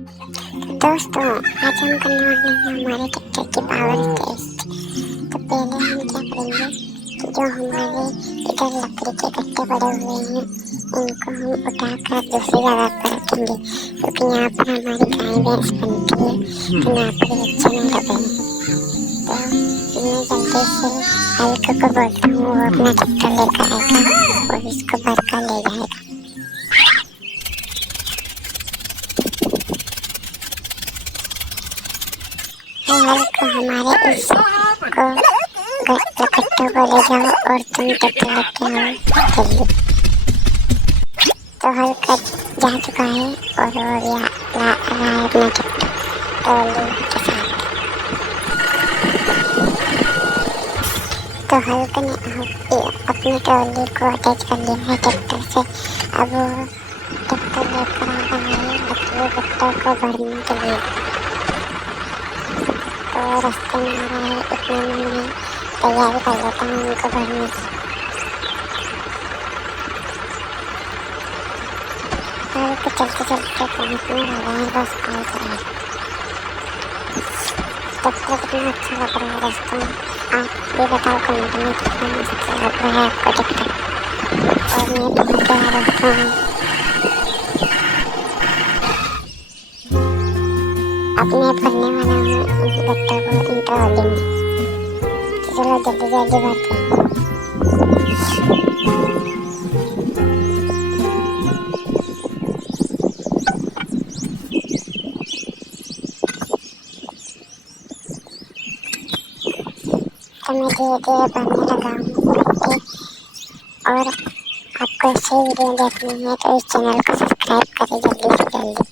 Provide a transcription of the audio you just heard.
दोस्तों, आज हम करने वाले हैं हमारे ट्रैक्टर की पावर टेस्ट। तो पहले हम क्या करेंगे कि जो हमारे इधर लकड़ी के कट्टे पड़े हुए हैं इनको हम उठाकर दूसरी जगह पर रखेंगे, क्योंकि यहाँ पर हमारी गाय भैंस बनती है तो यहाँ पर बच्चे नहीं लगे। तो मैं जल्दी से हल्क को बोलता हूँ, वो अपना ट्रैक्टर लेकर आएगा और इसको भरकर ले जाएगा। हल्क हमारे इस को कट्टों को ले जाओ और तुम ट्रैक्टर लेके आओ जल्दी। तो हल्क जा चुका है और वो रहा है अपना ट्रैक्टर ट्रॉली के साथ। तो हल्क ने अपनी ट्रॉली को अटैच कर लिया है ट्रैक्टर से। अब वो ट्रैक्टर लेकर आ रहा है लकड़ी कट्टों को भरने के लिए। तो रास्ते में आ रहा है, इतने में मैं तैयारी कर लेता हूँ उनको भरने की। हल्क चलते चलते पहुँचने वाला है, बस आ गया है। ट्रैक्टर कितना अच्छा लग रहा है दोस्तों, आप भी बताओ कमेंट में कितना मस्त लग रहा है आपको ट्रैक्टर। और मैं पहुँच गया दोस्तों, अब मैं भरने वाला हूँ इस गट्टे को इन ट्रॉली में। चलो जल्दी जल्दी भरते हैं। तो मैं धीरे धीरे भरने लगा हूँ गट्टे। और आपको ऐसे वीडियो देखनी है तो इस चैनल को सब्सक्राइब करें जल्दी से जल्दी।